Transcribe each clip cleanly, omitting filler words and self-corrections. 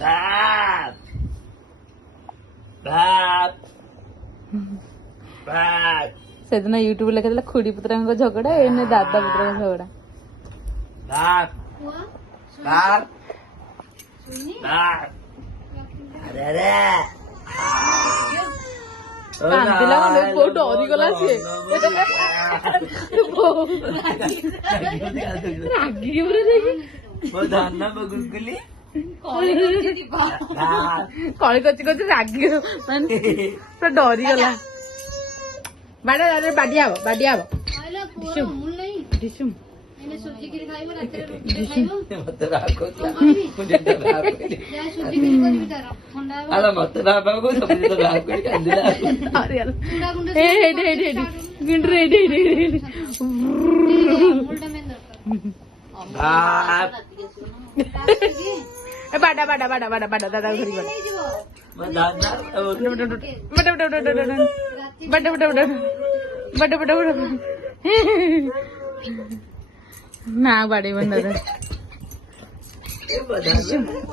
बाप बाप बाप सेदिन यूट्यूब लिखा खुड़ी पुत्र झगड़ा एने दादा पुत्र झगड़ा बाप बाप बाप अरे अरे कांदिला बहुत डरी गला सी रागी पुरा देखी धान बगुली कली कच्ची कच्ची रागी माने पुरा डरी गला बाड़ा अरे बाडिया बाडिया डिसुम मत बाबा बाडा बाडा बाडा बाडा बाडा दादा घरी बाडा बड़ा बड़ा बड़ा बड़ा बड़ा बड़ा ना बड़े बंदा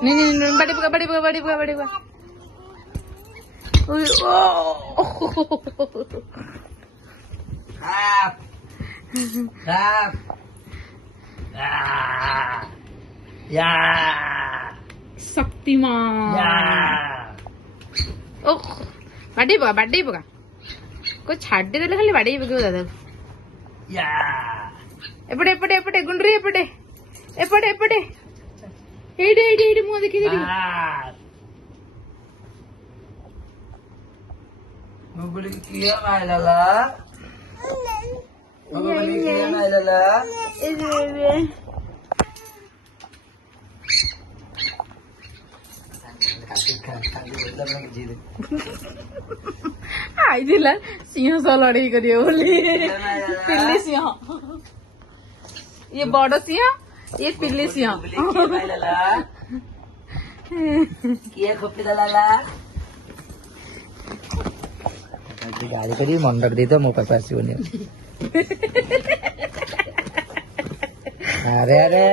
नहीं नहीं बड़े पका बड़े पका बड़े पका बड़े पका शक्तिमान बाड़ी पका कोई छाड़ दे खाली बाड़ी पकेब दादा एपटे एपटे एपटे गुंडरी एपटे एपटे एपटे एडे एडे एडे मुंह देखी देखी मुगली किया मायलाला मुगली किया मायलाला आई दिला सिंह सह लड़ाई करिए बोली पिल्ली सिंह ये बड़ सिंह ये पिल्ली सिंह किए खोपी दलाला गाड़ी करी मन रख दे तो मो पास आसीबनी अरे अरे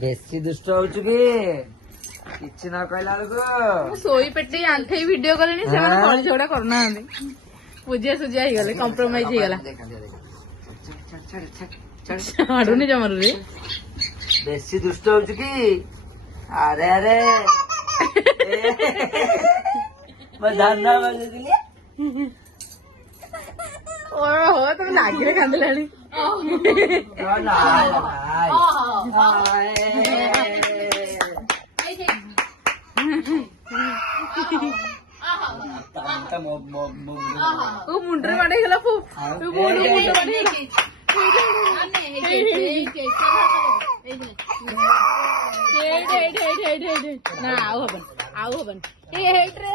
बेसी दुष्ट होचु की किछि न कहला लोग सोई पेटे आंठे वीडियो करेनी से माने कल झगड़ा करना आंदी पूजिया सुजिया ही गले कंप्रोमाइज ही गला आडुनी जमर रे बेसी दुष्ट होचु की अरे अरे मैं धन्ना बजे दिली ओहो तुम लागिरे कांदलानी मुंडरे मारे गला पु मुंडरे मारे ना आओ हबन हेड रे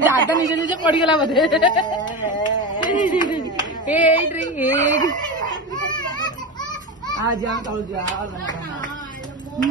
दादा निजे निजे पड़ी गला बोधे हेड रे हेड आ जा